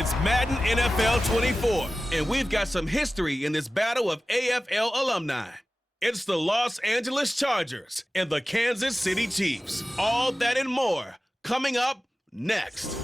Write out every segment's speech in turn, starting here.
It's Madden NFL 24, and we've got some history in this battle of AFL alumni. It's the Los Angeles Chargers and the Kansas City Chiefs. All that and more coming up next.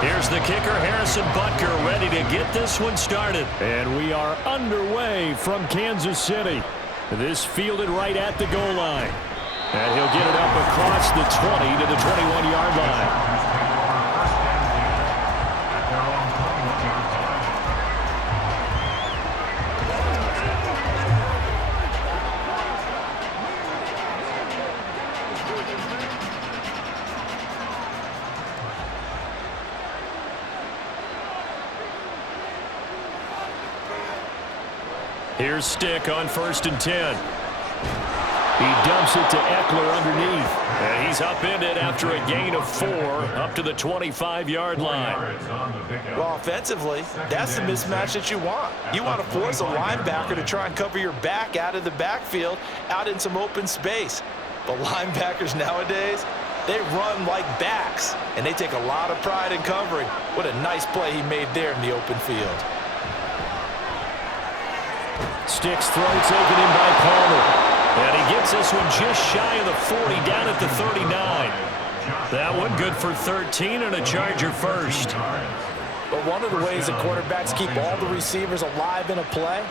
Here's the kicker, Harrison Butker, ready to get this one started. And we are underway from Kansas City. This fielded right at the goal line. And he'll get it up across the 20 to the 21-yard line. Here's Stick on 1st and 10. He dumps it to Eckler underneath. And he's upended after a gain of 4 up to the 25-yard line. Well, offensively, that's the mismatch that you want. You want to force a linebacker to try and cover your back out of the backfield, out in some open space. But linebackers nowadays, they run like backs, and they take a lot of pride in covering. What a nice play he made there in the open field. Stick's throw taken in by Palmer. And he gets this one just shy of the 40, down at the 39. That one good for 13 and a Charger first. But one of the ways that quarterbacks keep all the receivers alive in a play,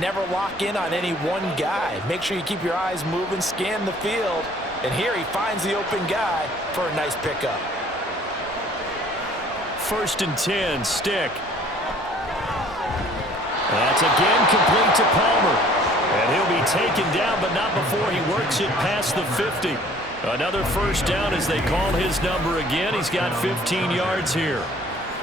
never lock in on any one guy. Make sure you keep your eyes moving, scan the field. And here he finds the open guy for a nice pickup. 1st and 10, Stick. That's again complete to Palmer. And he'll be taken down, but not before he works it past the 50. Another first down as they call his number again. He's got 15 yards here.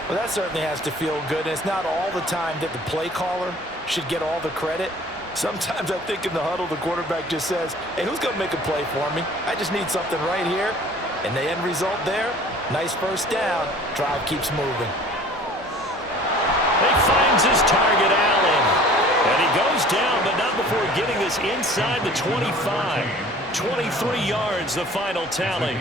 Well, that certainly has to feel good. And it's not all the time that the play caller should get all the credit. Sometimes I think in the huddle, the quarterback just says, hey, who's going to make a play for me? I just need something right here. And the end result there, nice first down. Drive keeps moving. He finds his target, Allen. And he goes down, but not before getting this inside the 25. 23 yards, the final tally.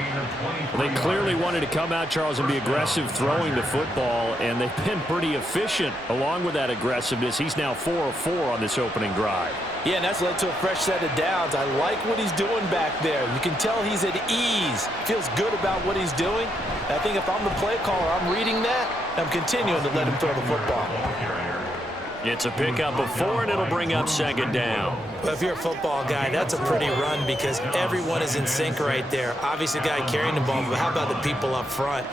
Well, they clearly wanted to come out, Charles, and be aggressive throwing the football, and they've been pretty efficient along with that aggressiveness. He's now 4 of 4 on this opening drive. Yeah, and that's led to a fresh set of downs. I like what he's doing back there. You can tell he's at ease. Feels good about what he's doing. And I think if I'm the play caller, I'm reading that, and I'm continuing to let him throw the football. It's a pickup of 4, and it'll bring up 2nd down. Well, if you're a football guy, that's a pretty run because everyone is in sync right there. Obviously, the guy carrying the ball, but how about the people up front?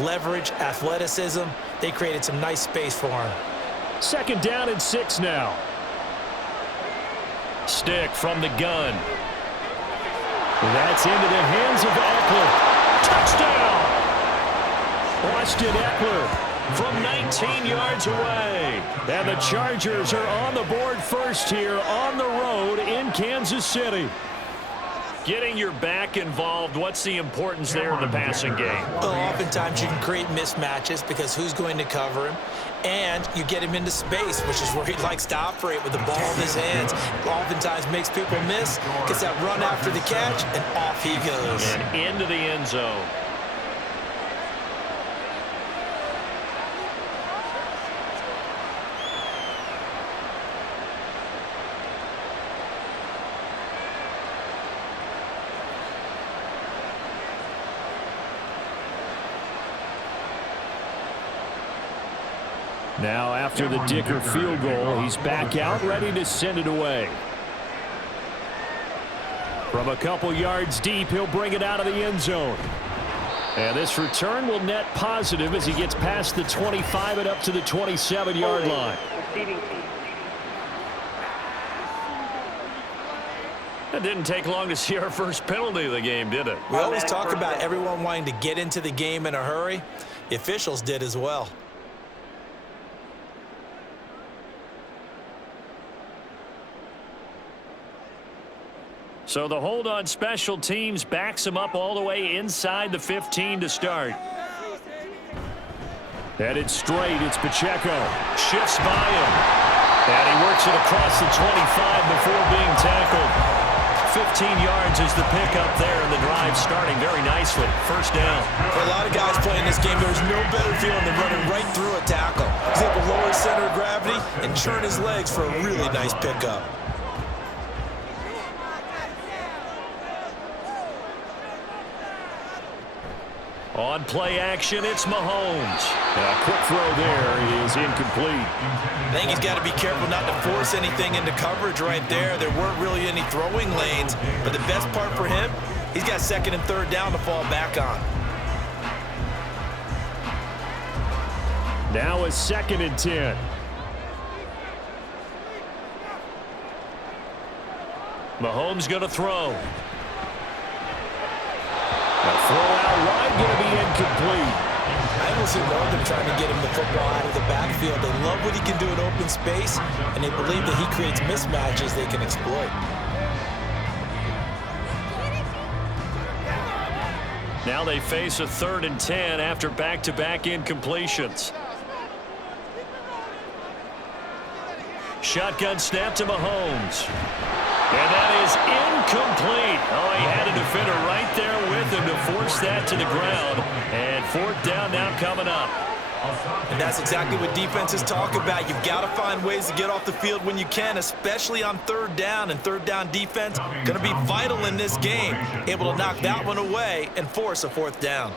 Leverage, athleticism, they created some nice space for him. 2nd down and 6 now. Stick from the gun. That's into the hands of Eckler. Touchdown! Austin Eckler from 19 yards away. And the Chargers are on the board first here on the road in Kansas City. Getting your back involved, what's the importance there in the passing game? Well, oftentimes you can create mismatches because who's going to cover him? And you get him into space, which is where he likes to operate with the ball in his hands. Oftentimes makes people miss, gets that run after the catch, and off he goes. And into the end zone. Now, after the Dicker field goal, he's back out, ready to send it away. From a couple yards deep, he'll bring it out of the end zone. And this return will net positive as he gets past the 25 and up to the 27-yard line. It didn't take long to see our first penalty of the game, did it? We always talk about everyone wanting to get into the game in a hurry. The officials did as well. So the hold on special teams backs him up all the way inside the 15 to start. Headed straight, it's Pacheco. Shifts by him. And he works it across the 25 before being tackled. 15 yards is the pickup there, and the drive starting very nicely. First down. For a lot of guys playing this game, there's no better feeling than running right through a tackle. He's able to lower his center of gravity and churn his legs for a really nice pickup. On play action, it's Mahomes. A quick throw there is incomplete. I think he's got to be careful not to force anything into coverage right there. There weren't really any throwing lanes, but the best part for him, he's got second and third down to fall back on. Now a 2nd and 10. Mahomes going to throw. A throw out wide going to be incomplete. I almost ignore them trying to get him the football out of the backfield. They love what he can do in open space, and they believe that he creates mismatches they can exploit. Now they face a 3rd and 10 after back-to-back incompletions. Shotgun snap to Mahomes. And that is incomplete. Oh, he had a defender right there with him to force that to the ground. And 4th down now coming up. And that's exactly what defenses talk about. You've got to find ways to get off the field when you can, especially on 3rd down. And 3rd down defense going to be vital in this game. Able to knock that one away and force a 4th down.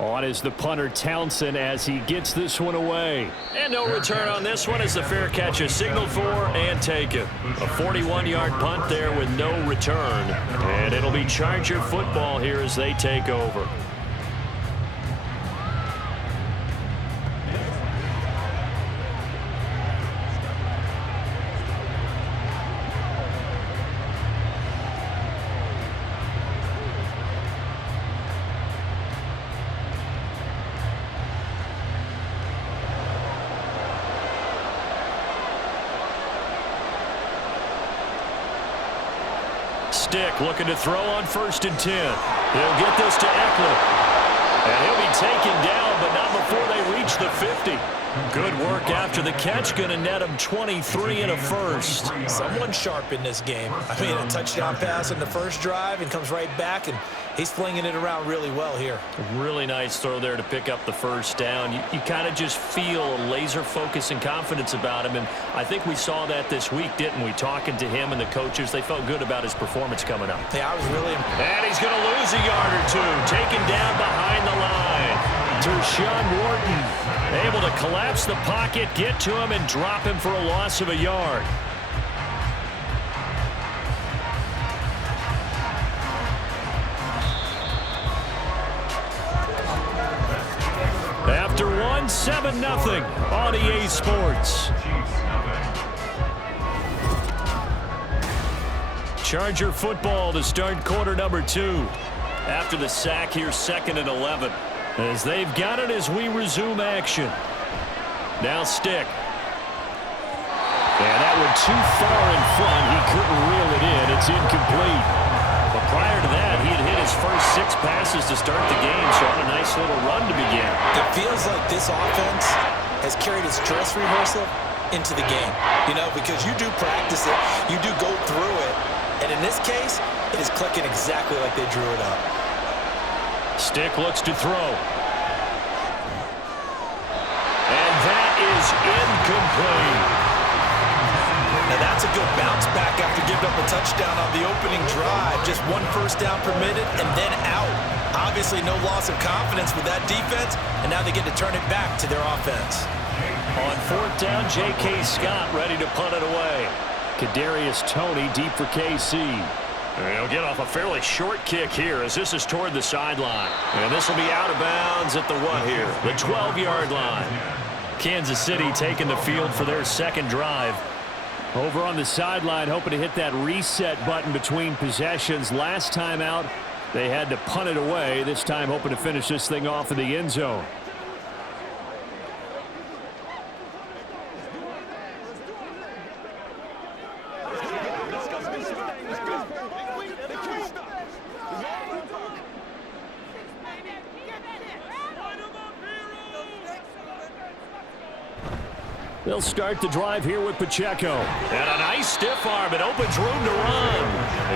On is the punter Townsend as he gets this one away. And no return on this one as the fair catch is signaled for and taken. A 41-yard punt there with no return. And it'll be Charger football here as they take over. Stick looking to throw on 1st and 10. He'll get this to Eckler. And he'll be taken down, but not before they reach the 50. Good work after the catch. Going to net him 23 and a first. Someone sharp in this game. I mean, a touchdown pass in the first drive and comes right back, and he's flinging it around really well here. A really nice throw there to pick up the first down. You kind of just feel a laser focus and confidence about him, and I think we saw that this week, didn't we? Talking to him and the coaches, they felt good about his performance coming up. Yeah, I was really impressed. And he's going to lose a yard or two. Taken down behind the line. Tershawn Wharton able to collapse the pocket, get to him, and drop him for a loss of a yard. After one, 7-0 on EA Sports. Charger football to start quarter number 2. After the sack here, 2nd and 11. As they've got it as we resume action. Now Stick. And that one too far in front. He couldn't reel it in. It's incomplete. But prior to that, he had hit his first 6 passes to start the game, so on a nice little run to begin. It feels like this offense has carried its dress rehearsal into the game. You know, because you do practice it, you do go through it, and in this case, it is clicking exactly like they drew it up. Stick looks to throw. And that is incomplete. Now that's a good bounce back after giving up a touchdown on the opening drive. Just 1 first down permitted and then out. Obviously no loss of confidence with that defense, and now they get to turn it back to their offense. On 4th down, J.K. Scott ready to punt it away. Kadarius Toney deep for KC. And he'll get off a fairly short kick here as this is toward the sideline. And this will be out of bounds at the what here? The 12-yard line. Kansas City taking the field for their 2nd drive. Over on the sideline, hoping to hit that reset button between possessions. Last time out, they had to punt it away. This time hoping to finish this thing off in the end zone. They'll start the drive here with Pacheco. And a nice stiff arm. It opens room to run.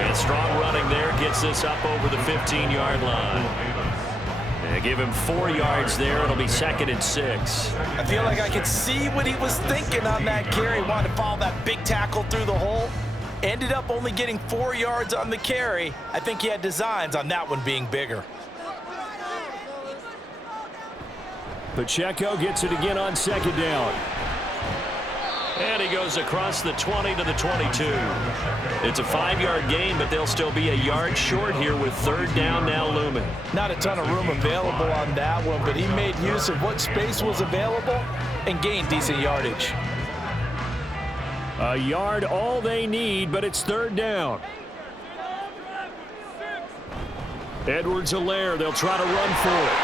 And strong running there gets this up over the 15-yard line. They give him 4 yards there. It'll be 2nd and 6. I feel like I could see what he was thinking on that carry. Wanted to follow that big tackle through the hole. Ended up only getting 4 yards on the carry. I think he had designs on that one being bigger. Pacheco gets it again on 2nd down. And he goes across the 20 to the 22. It's a 5-yard gain, but they'll still be a yard short here with 3rd down now looming. Not a ton of room available on that one, but he made use of what space was available and gained decent yardage. A yard all they need, but it's 3rd down. Edwards-Helaire, they'll try to run for it.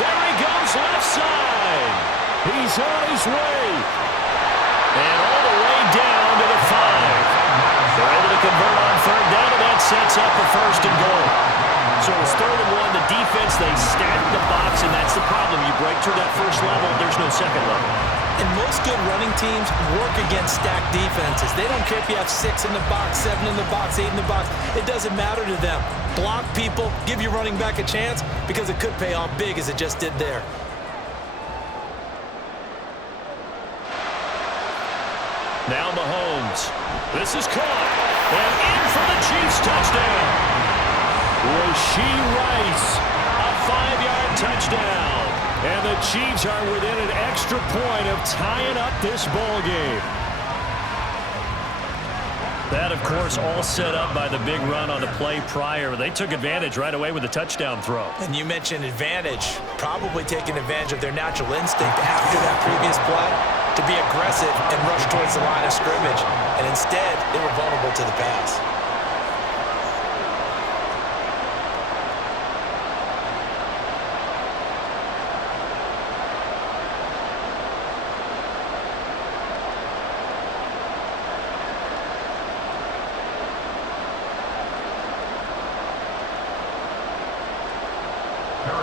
There he goes, left side. He's on his way. And all the way down to the 5. They're able to convert on 3rd down, and that sets up a 1st and goal. So it's 3rd and 1. The defense, they stack the box, and that's the problem. You break through that first level, there's no second level. And most good running teams work against stacked defenses. They don't care if you have 6 in the box, 7 in the box, 8 in the box. It doesn't matter to them. Block people, give your running back a chance, because it could pay off big as it just did there. Now Mahomes. This is caught. And in for the Chiefs touchdown. Rashee Rice, a 5-yard touchdown. And the Chiefs are within an extra point of tying up this ball game. That, of course, all set up by the big run on the play prior. They took advantage right away with the touchdown throw. And you mentioned advantage. Probably taking advantage of their natural instinct after that previous play to be aggressive and rush towards the line of scrimmage. And instead, they were vulnerable to the pass.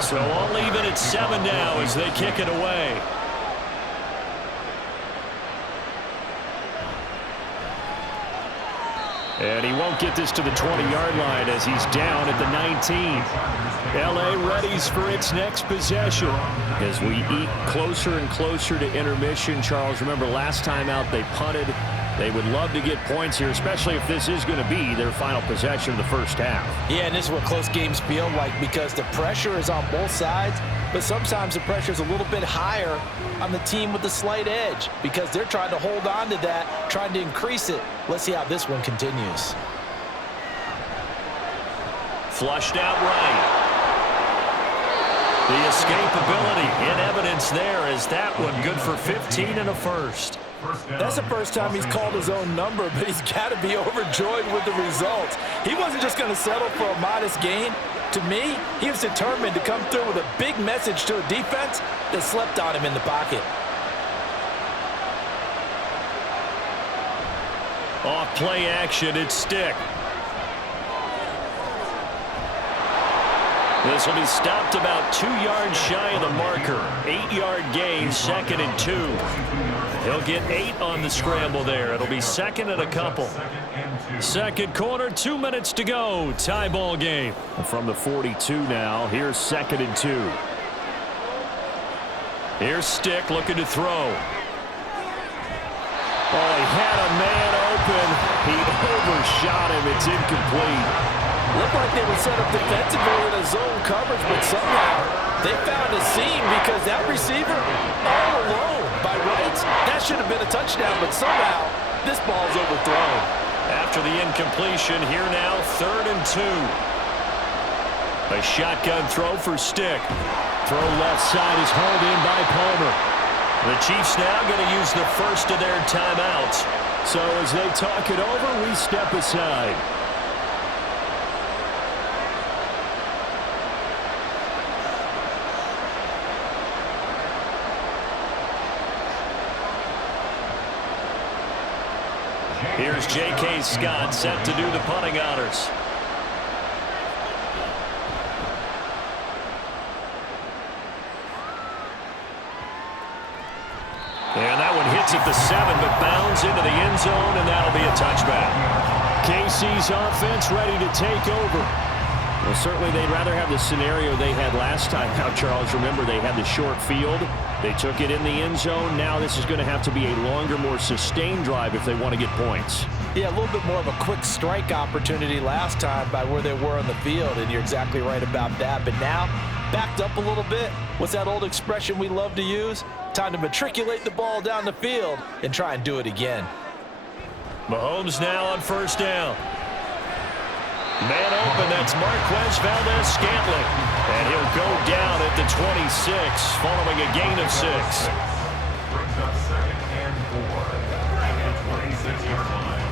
So all even at 7 now as they kick it away. And he won't get this to the 20-yard line as he's down at the 19. L.A. readies for its next possession. As we eke closer and closer to intermission, Charles, remember last time out they punted. They would love to get points here, especially if this is going to be their final possession of the first half. Yeah, and this is what close games feel like because the pressure is on both sides, but sometimes the pressure is a little bit higher on the team with the slight edge because they're trying to hold on to that, trying to increase it. Let's see how this one continues. Flushed out right. The escapability in evidence there is that one good for 15 and a first. That's the first time he's called his own number, but he's got to be overjoyed with the results. He wasn't just going to settle for a modest gain. To me, he was determined to come through with a big message to a defense that slept on him in the pocket. Off play action, it's Stick. This will be stopped about 2 yards shy of the marker. 8-yard gain, 2nd and 2. He'll get 8 on the scramble there. It'll be 2nd and a couple. Second quarter, 2 minutes to go. Tie ball game. From the 42 now, here's 2nd and 2. Here's Stick looking to throw. Oh, he had a man open. He overshot him. It's incomplete. Looked like they were set up defensively in a zone coverage, but somehow they found a seam because that receiver all alone by rights. That should have been a touchdown, but somehow this ball's overthrown. After the incompletion, here now, 3rd and 2. A shotgun throw for Stick. Throw left side is hauled in by Palmer. The Chiefs now going to use the first of their timeouts. So as they talk it over, we step aside. Here's J.K. Scott set to do the punting honors. takes it to 7, but bounds into the end zone, and that'll be a touchback. KC's offense ready to take over. Well, certainly they'd rather have the scenario they had last time. Now, Charles, remember, they had the short field. They took it in the end zone. Now this is going to have to be a longer, more sustained drive if they want to get points. Yeah, a little bit more of a quick strike opportunity last time by where they were on the field, and you're exactly right about that. But now, backed up a little bit. What's that old expression we love to use? Time to matriculate the ball down the field and try and do it again. Mahomes now on first down. Man open, that's Marquez Valdez-Scantling. And he'll go down at the 26 following a gain of 6. Brings up 2nd and 4 at the 26-yard line.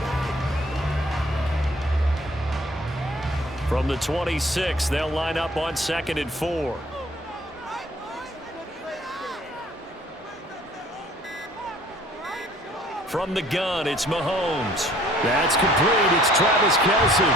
From the 26, they'll line up on 2nd and 4. From the gun, it's Mahomes. That's complete. It's Travis Kelce.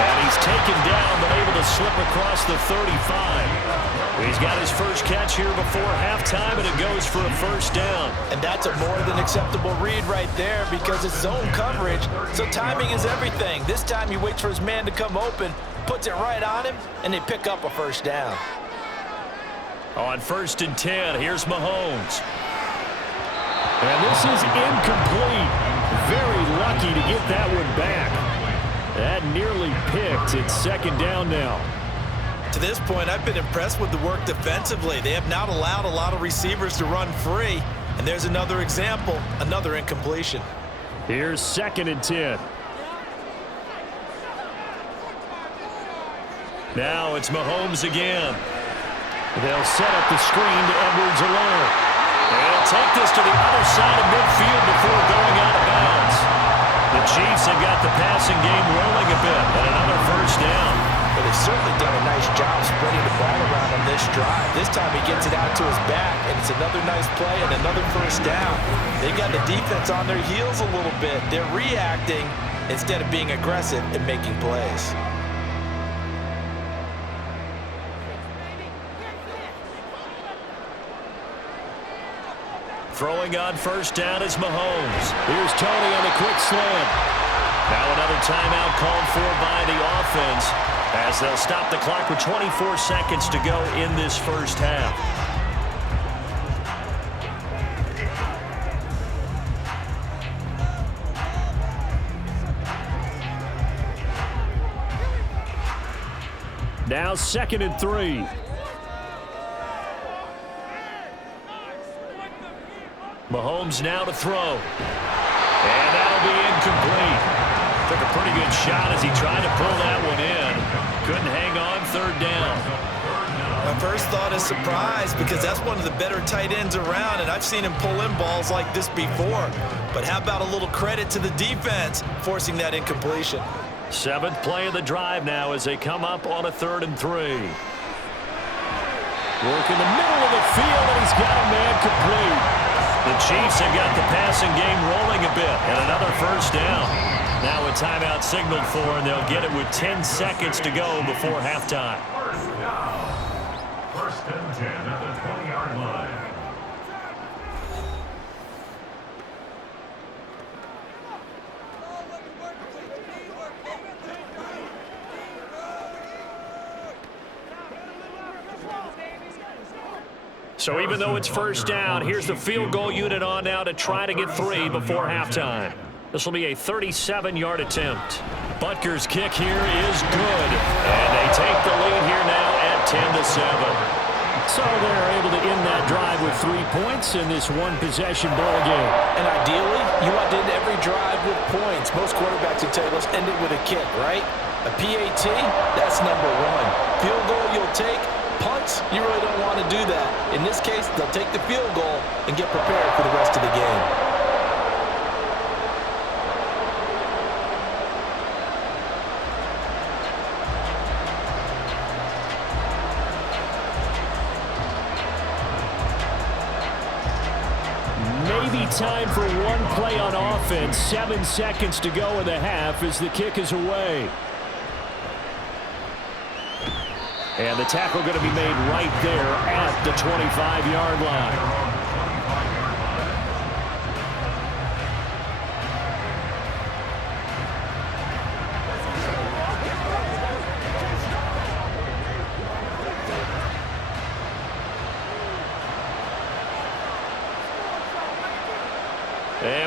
And he's taken down, but able to slip across the 35. He's got his first catch here before halftime, and it goes for a first down. And that's a more than acceptable read right there because it's zone coverage, so timing is everything. This time he waits for his man to come open, puts it right on him, and they pick up a first down. On 1st and 10, here's Mahomes. And this is incomplete. Very lucky to get that one back. That nearly picked. It's 2nd down now. To this point, I've been impressed with the work defensively. They have not allowed a lot of receivers to run free. And there's another example, another incompletion. Here's 2nd and 10. Now it's Mahomes again. They'll set up the screen to Edwards alone. They'll take this to the other side of midfield before going out of bounds. The Chiefs have got the passing game rolling a bit, and another first down. But they've certainly done a nice job spreading the ball around on this drive. This time he gets it out to his back, and it's another nice play and another first down. They've got the defense on their heels a little bit. They're reacting instead of being aggressive and making plays. Throwing on first down is Mahomes. Here's Tony on the quick slant. Now another timeout called for by the offense as they'll stop the clock with 24 seconds to go in this first half. Now 2nd and 3. Mahomes now to throw. And that'll be incomplete. Took a pretty good shot as he tried to pull that one in. Couldn't hang on 3rd down. My first thought is surprise because that's one of the better tight ends around, and I've seen him pull in balls like this before. But how about a little credit to the defense forcing that incompletion? 7th play of the drive now as they come up on a 3rd and 3. Work in the middle of the field, and he's got a man complete. The Chiefs have got the passing game rolling a bit, and another first down. Now a timeout signaled for, and they'll get it with 10 seconds to go before halftime. First and 10 at the 20-yard line. So even though it's first down, here's the field goal unit on now to try to get 3 before halftime. This will be a 37-yard attempt. Butker's kick here is good, and they take the lead here now at 10-7. So they're able to end that drive with 3 points in this one-possession ball game. And ideally, you want to end every drive with points. Most quarterbacks would tell you, let's end it with a kick, right? A PAT, that's number 1. Field goal you'll take. Punts, you really don't want to do that. In this case, they'll take the field goal and get prepared for the rest of the game. Maybe time for one play on offense. 7 seconds to go in the half as the kick is away. And the tackle going to be made right there at the 25-yard line.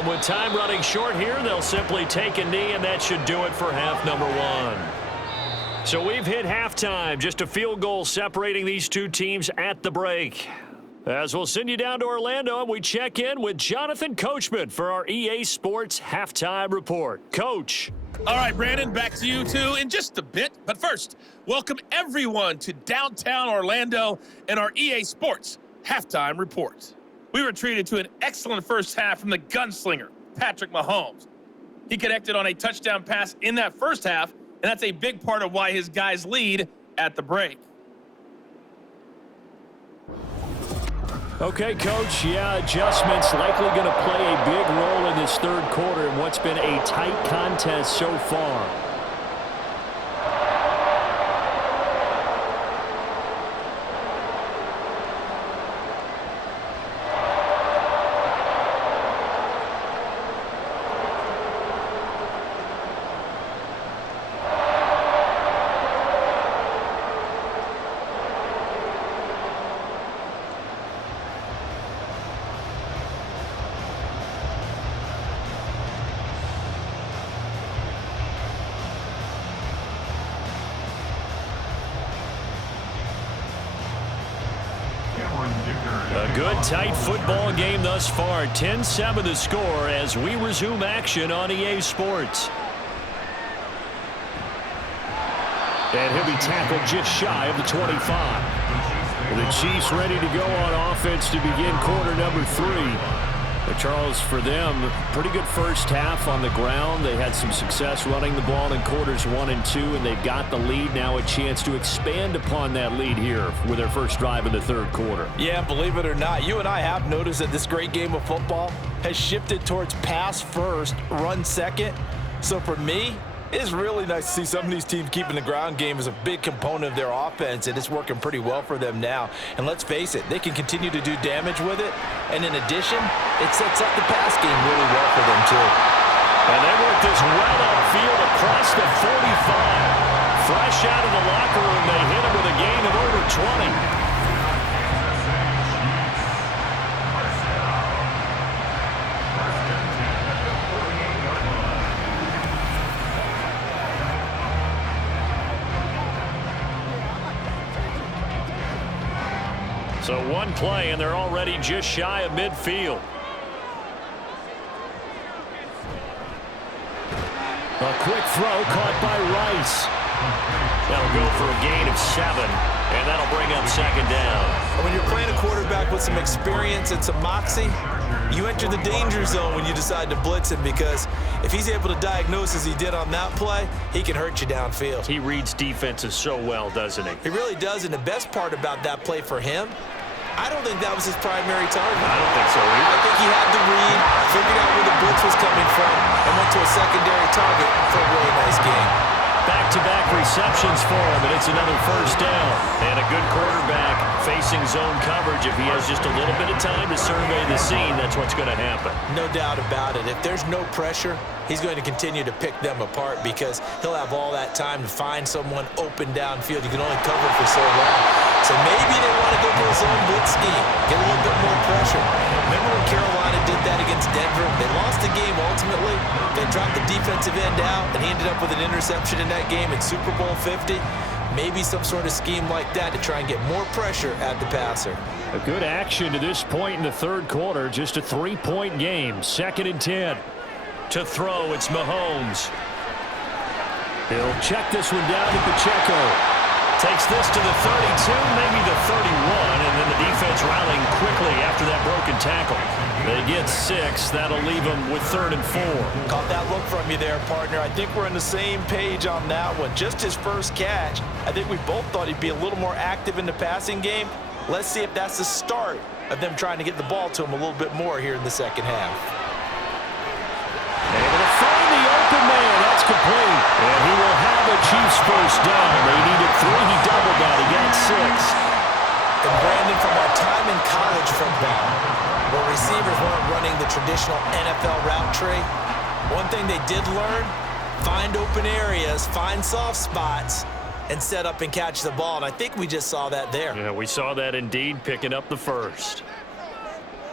And with time running short here, they'll simply take a knee, and that should do it for half number one. So we've hit halftime. Just a field goal separating these two teams at the break. As we'll send you down to Orlando, and we check in with Jonathan Coachman for our EA Sports Halftime Report. Coach. All right, Brandon, back to you two in just a bit. But first, welcome everyone to downtown Orlando and our EA Sports Halftime Report. We were treated to an excellent first half from the gunslinger, Patrick Mahomes. He connected on a touchdown pass in that first half, and that's a big part of why his guys lead at the break. Okay, Coach, adjustments likely going to play a big role in this third quarter in what's been a tight contest so far. A good, tight football game thus far. 10-7 the score as we resume action on EA Sports. And he'll be tackled just shy of the 25. The Chiefs ready to go on offense to begin quarter number 3. But Charles, for them, pretty good first half on the ground. They had some success running the ball in quarters 1 and 2, and they've got the lead. Now a chance to expand upon that lead here with their first drive in the third quarter. Yeah, believe it or not, you and I have noticed that this great game of football has shifted towards pass first, run second. So for me, it's really nice to see some of these teams keeping the ground game as a big component of their offense, and it's working pretty well for them now. And let's face it, they can continue to do damage with it. And in addition, it sets up the pass game really well for them, too. And they work this well upfield across the 45. Fresh out of the locker room, they hit him with a gain of over 20. So one play, and they're already just shy of midfield. A quick throw caught by Rice. That'll go for a gain of 7, and that'll bring up second down. When you're playing a quarterback with some experience and some moxie, you enter the danger zone when you decide to blitz him, because if he's able to diagnose as he did on that play, he can hurt you downfield. He reads defenses so well, doesn't he? He really does, and the best part about that play for him, I don't think that was his primary target. I don't think so either. I think he had the read, figured out where the blitz was coming from, and went to a secondary target for a really nice game. Back-to-back receptions for him, and it's another first down. And a good quarterback facing zone coverage. If he has just a little bit of time to survey the scene, that's what's going to happen. No doubt about it. If there's no pressure, he's going to continue to pick them apart, because he'll have all that time to find someone open downfield. You can only cover for so long. So maybe they want to go to a zone blitz scheme, get a little bit more pressure. Remember when Carolina did that against Denver? They lost the game ultimately. They dropped the defensive end out, and he ended up with an interception in that game in Super Bowl 50. Maybe some sort of scheme like that to try and get more pressure at the passer. A good action to this point in the third quarter. Just a 3-point game. 2nd and 10. To throw, it's Mahomes. He'll check this one down to Pacheco. Takes this to the 32, maybe the 31, and then the defense rallying quickly after that broken tackle. They get 6. That'll leave them with 3rd and 4. Caught that look from you there, partner. I think we're on the same page on that one. Just his first catch. I think we both thought he'd be a little more active in the passing game. Let's see if that's the start of them trying to get the ball to him a little bit more here in the second half. Able to find the open man. That's complete. And he will have a Chiefs first down. They needed 3. He doubled that. He got 6. And Brandon, from our time in college football, where receivers weren't running the traditional NFL route tree, one thing they did learn, find open areas, find soft spots, and set up and catch the ball. And I think we just saw that there. Yeah, we saw that indeed, picking up the first.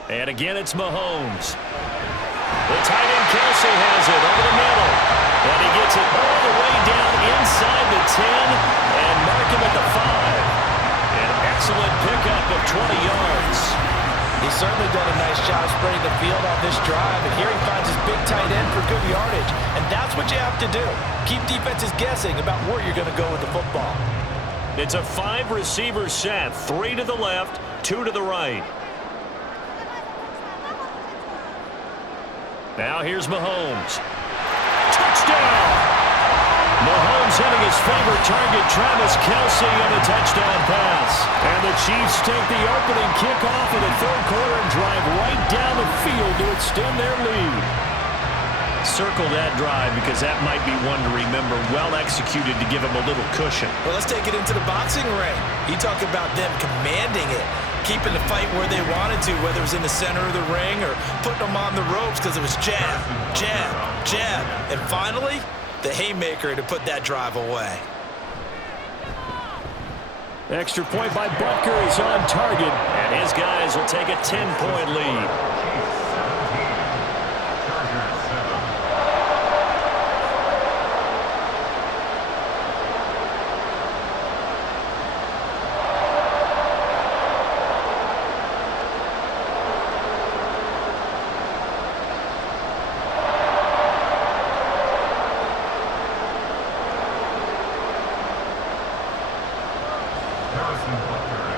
And again, it's Mahomes. The tight end Kelsey has it over the middle. And he gets it all the way down inside the 10 and mark him at the 5. An excellent pickup of 20 yards. He's certainly done a nice job spreading the field on this drive, and here he finds his big tight end for good yardage. And that's what you have to do. Keep defenses guessing about where you're going to go with the football. It's a 5-receiver set, 3 to the left, 2 to the right. Now here's Mahomes. Touchdown! Mahomes hitting his favorite target, Travis Kelce, on a touchdown pass. And the Chiefs take the opening kickoff of the third quarter and drive right down the field to extend their lead. Circle that drive because that might be one to remember. Well executed to give him a little cushion. Well, let's take it into the boxing ring. You talk about them commanding it, keeping the fight where they wanted to, whether it was in the center of the ring or putting them on the ropes because it was jab, jab, jab. And finally, the haymaker to put that drive away. Extra point by Butker is on target, and his guys will take a 10-point lead.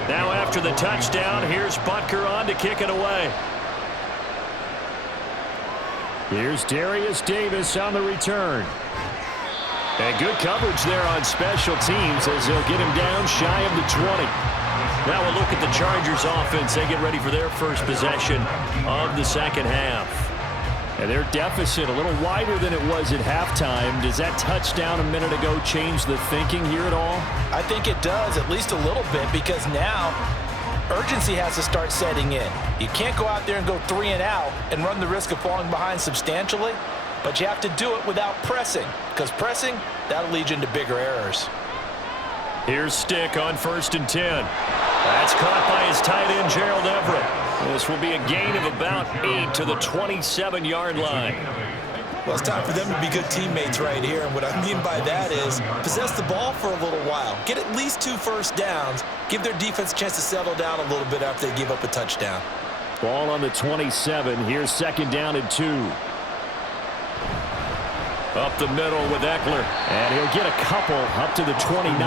Now after the touchdown, here's Butker on to kick it away. Here's Darius Davis on the return. And good coverage there on special teams as they'll get him down shy of the 20. Now we'll look at the Chargers offense. They get ready for their first possession of the second half. And their deficit a little wider than it was at halftime. Does that touchdown a minute ago change the thinking here at all? I think it does, at least a little bit, because now urgency has to start setting in. You can't go out there and go 3 and out and run the risk of falling behind substantially, but you have to do it without pressing, because pressing, that'll lead you into bigger errors. Here's Stick on 1st and 10. That's caught by his tight end, Gerald Everett. This will be a gain of about 8 to the 27-yard line. Well, it's time for them to be good teammates right here, and what I mean by that is possess the ball for a little while, get at least 2 first downs, give their defense a chance to settle down a little bit after they give up a touchdown. Ball on the 27. Here's 2nd down and 2. Up the middle with Eckler, and he'll get a couple up to the 29.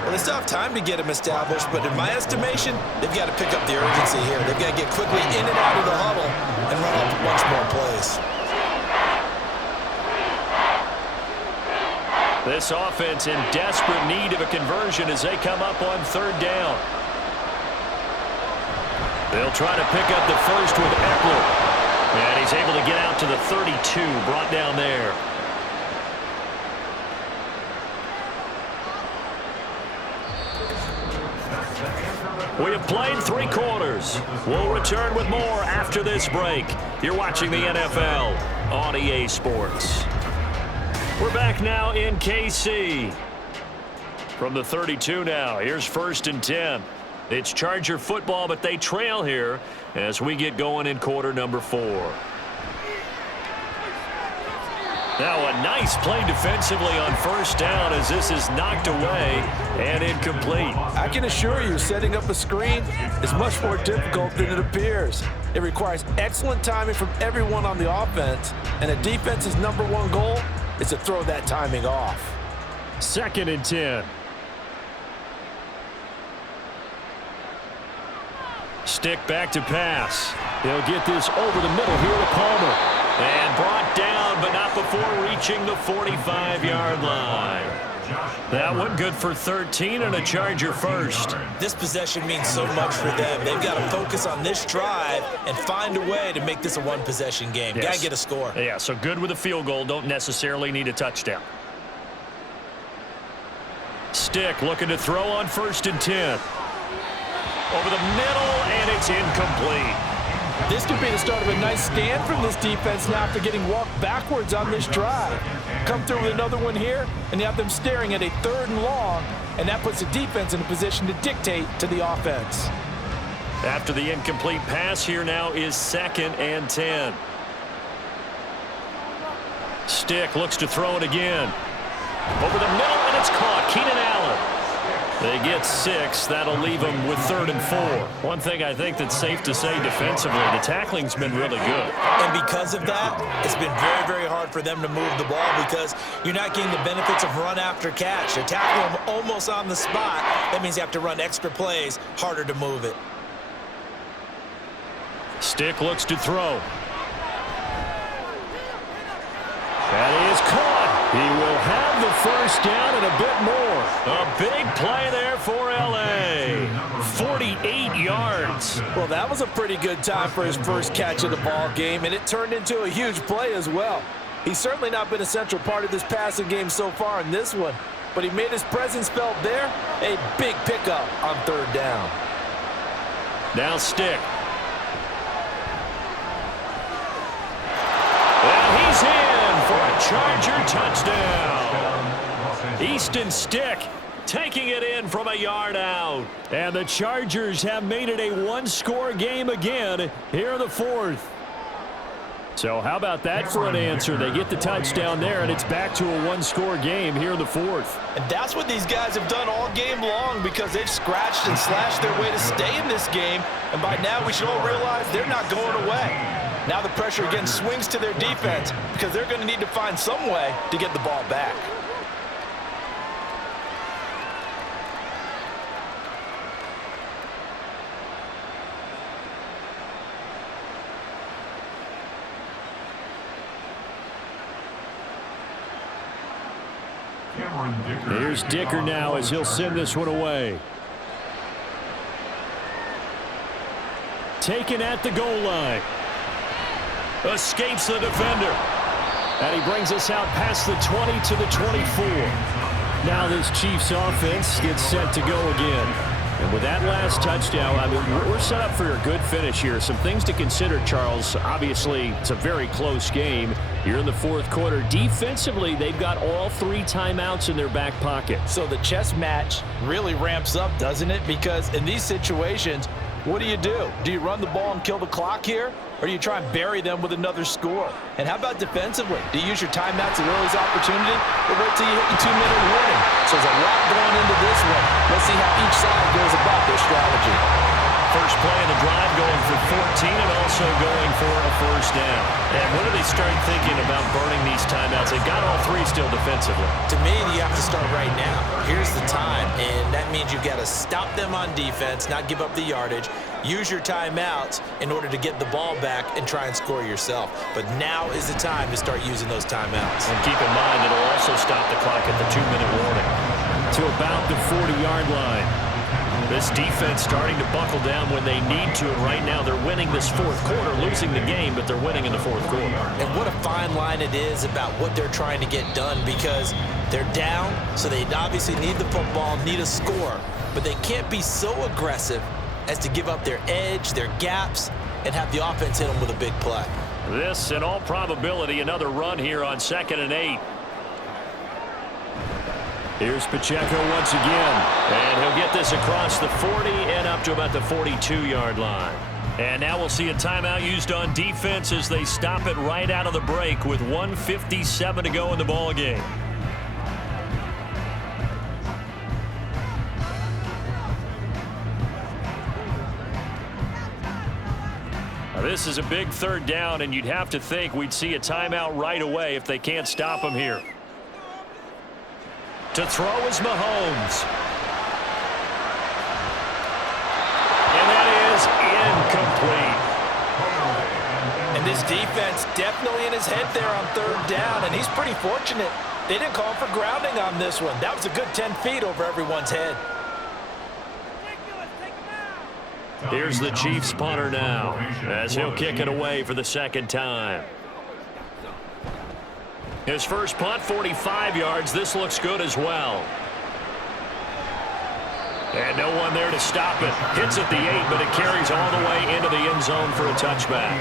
Well, they still have time to get him established, but in my estimation, they've got to pick up the urgency here. They've got to get quickly in and out of the huddle and run off a bunch more plays. This offense in desperate need of a conversion as they come up on 3rd down. They'll try to pick up the first with Eckler. And he's able to get out to the 32, brought down there. We have played 3 quarters. We'll return with more after this break. You're watching the NFL on EA Sports. We're back now in KC. From the 32 now, here's 1st and 10. It's Charger football, but they trail here as we get going in quarter number 4. Now a nice play defensively on 1st down as this is knocked away and incomplete. I can assure you, setting up a screen is much more difficult than it appears. It requires excellent timing from everyone on the offense, and a defense's #1 goal is to throw that timing off. 2nd and 10. Stick back to pass. They'll get this over the middle here to Palmer. And brought down, but not before reaching the 45-yard line. That one good for 13 and a Charger first. This possession means so much for them. They've got to focus on this drive and find a way to make this a one-possession game. Yes. Got to get a score. Yeah, so good with a field goal. Don't necessarily need a touchdown. Stick looking to throw on 1st and 10. Over the middle, and it's incomplete. This could be the start of a nice stand from this defense now after getting walked backwards on this drive. Come through with another one here, and you have them staring at a 3rd and long, and that puts the defense in a position to dictate to the offense. After the incomplete pass, here now is 2nd and 10. Stick looks to throw it again. Over the middle, and it's caught. Keenan Allen. They get 6. That'll leave them with 3rd and 4. One thing I think that's safe to say defensively, the tackling's been really good. And because of that, it's been very, very hard for them to move the ball because you're not getting the benefits of run after catch. They're tackling them almost on the spot. That means you have to run extra plays, harder to move it. Stick looks to throw. That is caught. He will have the first down and a bit more. A big play there for L.A. 48 yards. Well, that was a pretty good time for his first catch of the ball game, and it turned into a huge play as well. He's certainly not been a central part of this passing game so far in this one, but he made his presence felt there. A big pickup on 3rd down. Now Stick. And he's in for a Charger touchdown. Easton Stick taking it in from a yard out. And the Chargers have made it a one-score game again here in the 4th. So how about that for an answer? They get the touchdown there, and it's back to a one-score game here in the 4th. And that's what these guys have done all game long because they've scratched and slashed their way to stay in this game. And by now we should all realize they're not going away. Now the pressure again swings to their defense because they're going to need to find some way to get the ball back. Here's Dicker now as he'll send this one away. Taken at the goal line. Escapes the defender. And he brings us out past the 20 to the 24. Now this Chiefs offense gets set to go again. And with that last touchdown, I mean, we're set up for a good finish here. Some things to consider, Charles. Obviously, it's a very close game. You're in the 4th quarter. Defensively, they've got all 3 timeouts in their back pocket. So the chess match really ramps up, doesn't it? Because in these situations, what do? Do you run the ball and kill the clock here? Or do you try and bury them with another score? And how about defensively? Do you use your timeouts at early's opportunity? Or wait till you hit the 2-minute warning? So there's a lot going into this one. Let's see how each side goes about their strategy. First play of the drive going for 14 and also going for a first down. And when do they start thinking about burning these timeouts? They've got all 3 still defensively. To me, you have to start right now. Here's the time, and that means you've got to stop them on defense, not give up the yardage. Use your timeouts in order to get the ball back and try and score yourself. But now is the time to start using those timeouts. And keep in mind, it'll also stop the clock at the 2-minute warning. To about the 40-yard line. This defense starting to buckle down when they need to, and right now they're winning this 4th quarter, losing the game, but they're winning in the 4th quarter. And what a fine line it is about what they're trying to get done because they're down, so they obviously need the football, need a score, but they can't be so aggressive as to give up their edge, their gaps, and have the offense hit them with a big play. This, in all probability, another run here on 2nd and 8. Here's Pacheco once again, and he'll get this across the 40 and up to about the 42-yard line. And now we'll see a timeout used on defense as they stop it right out of the break with 1:57 to go in the ball game. Now this is a big 3rd down, and you'd have to think we'd see a timeout right away if they can't stop him here. To throw is Mahomes. And that is incomplete. And this defense definitely in his head there on 3rd down, and he's pretty fortunate. They didn't call for grounding on this one. That was a good 10 feet over everyone's head. Here's the Chiefs punter now as he'll kick it away for the 2nd time. His first punt, 45 yards. This looks good as well. And no one there to stop it. Hits at the 8, but it carries all the way into the end zone for a touchback.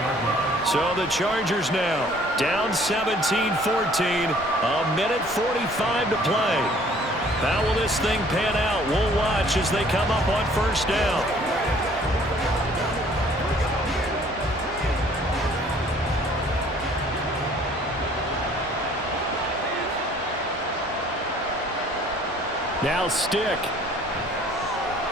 So the Chargers now down 17-14. A minute 45 to play. How will this thing pan out? We'll watch as they come up on 1st down. Now Stick.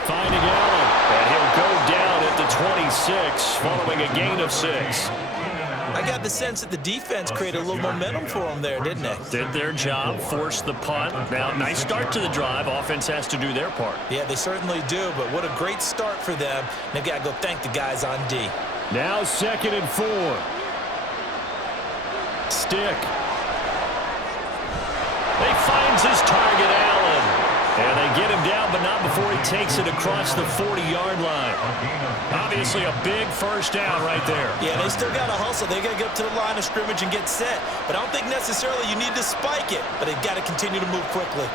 Finding Allen. And he'll go down at the 26 following a gain of 6. I got the sense that the defense created a little momentum for them there, didn't they? Did their job, forced the punt. Now, nice start to the drive. Offense has to do their part. Yeah, they certainly do, but what a great start for them. They've got to go thank the guys on D. Now 2nd and 4. Stick. He finds his target, Allen. And they get him down, but not before he takes it across the 40-yard line. Obviously a big first down right there. Yeah, they still got to hustle. They got to get up to the line of scrimmage and get set. But I don't think necessarily you need to spike it, but they've got to continue to move quickly.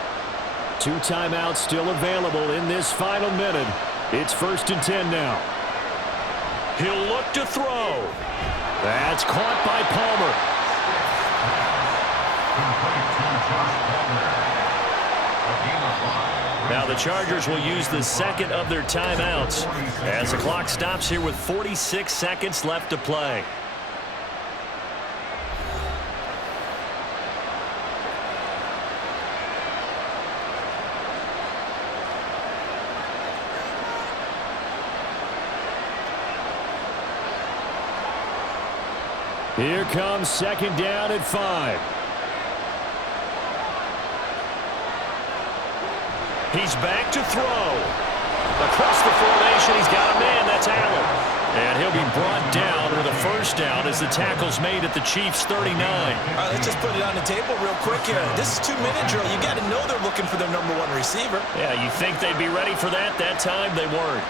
2 timeouts still available in this final minute. It's 1st and 10 now. He'll look to throw. That's caught by Palmer. Now the Chargers will use the second of their timeouts as the clock stops here with 46 seconds left to play. Here comes 2nd down at 5. He's back to throw. Across the formation, he's got a man. That's Allen. And he'll be brought down with a first down as the tackle's made at the Chiefs' 39. All right, let's just put it on the table real quick here. This is 2-minute drill. You got to know they're looking for their number 1 receiver. Yeah, you think they'd be ready for that? That time, they weren't.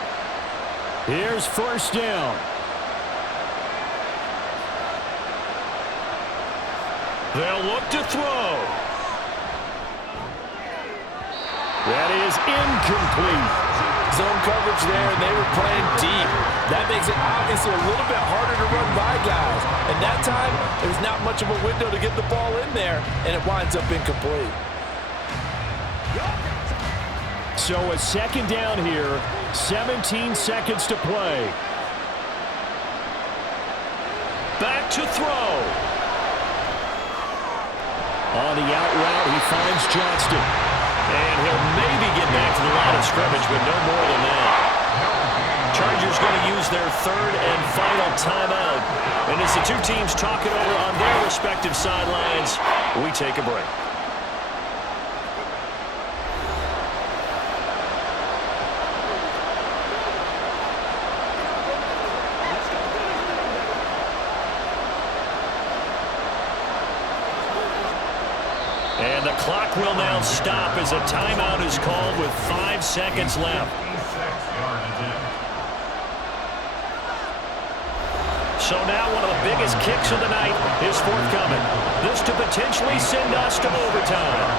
Here's 1st down. They'll look to throw. That is incomplete. Zone coverage there, and they were playing deep. That makes it obviously a little bit harder to run by guys. And that time, there's not much of a window to get the ball in there, and it winds up incomplete. So a 2nd down here, 17 seconds to play. Back to throw. On the out route, he finds Johnston. And he'll maybe get back to the line of scrimmage, but no more than that. Chargers going to use their 3rd and final timeout. And as the two teams talk it over on their respective sidelines, we take a break. And the clock will now stop as a timeout is called with 5 seconds left. So now one of the biggest kicks of the night is forthcoming. This to potentially send us to overtime.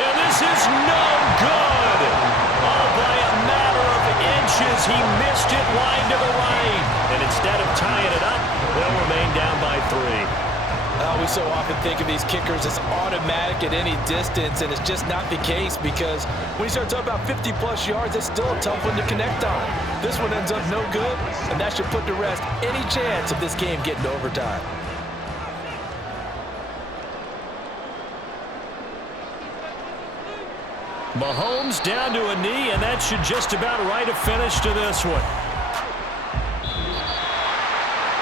And this is no good. Oh, by a matter of inches, he missed it wide to the right. And instead of tying it up, they'll remain down by 3. We so often think of these kickers as automatic at any distance, and it's just not the case because when you start talking about 50-plus yards, it's still a tough one to connect on. This one ends up no good, and that should put to rest any chance of this game getting to overtime. Mahomes down to a knee, and that should just about write a finish to this one.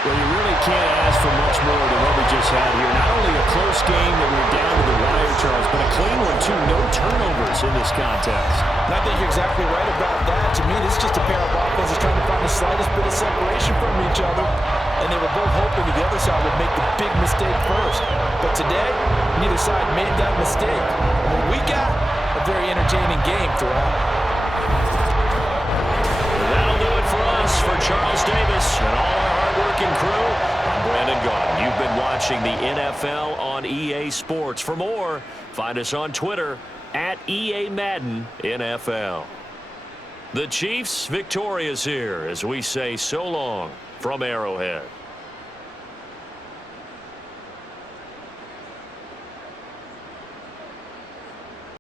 Well, you really can't ask for much more than what we just had here. Not only a close game that we're down to the wire, Charles, but a clean one, too. No turnovers in this contest. And I think you're exactly right about that. To me, this is just a pair of offenses trying to find the slightest bit of separation from each other. And they were both hoping the other side would make the big mistake first. But today, neither side made that mistake. And we got a very entertaining game throughout. That'll do it for us. For Charles Davis and all our hard-working crew, I'm Brandon Gaudin. You've been watching the NFL on EA Sports. For more, find us on Twitter at EA Madden NFL. The Chiefs victorious here as we say so long from Arrowhead.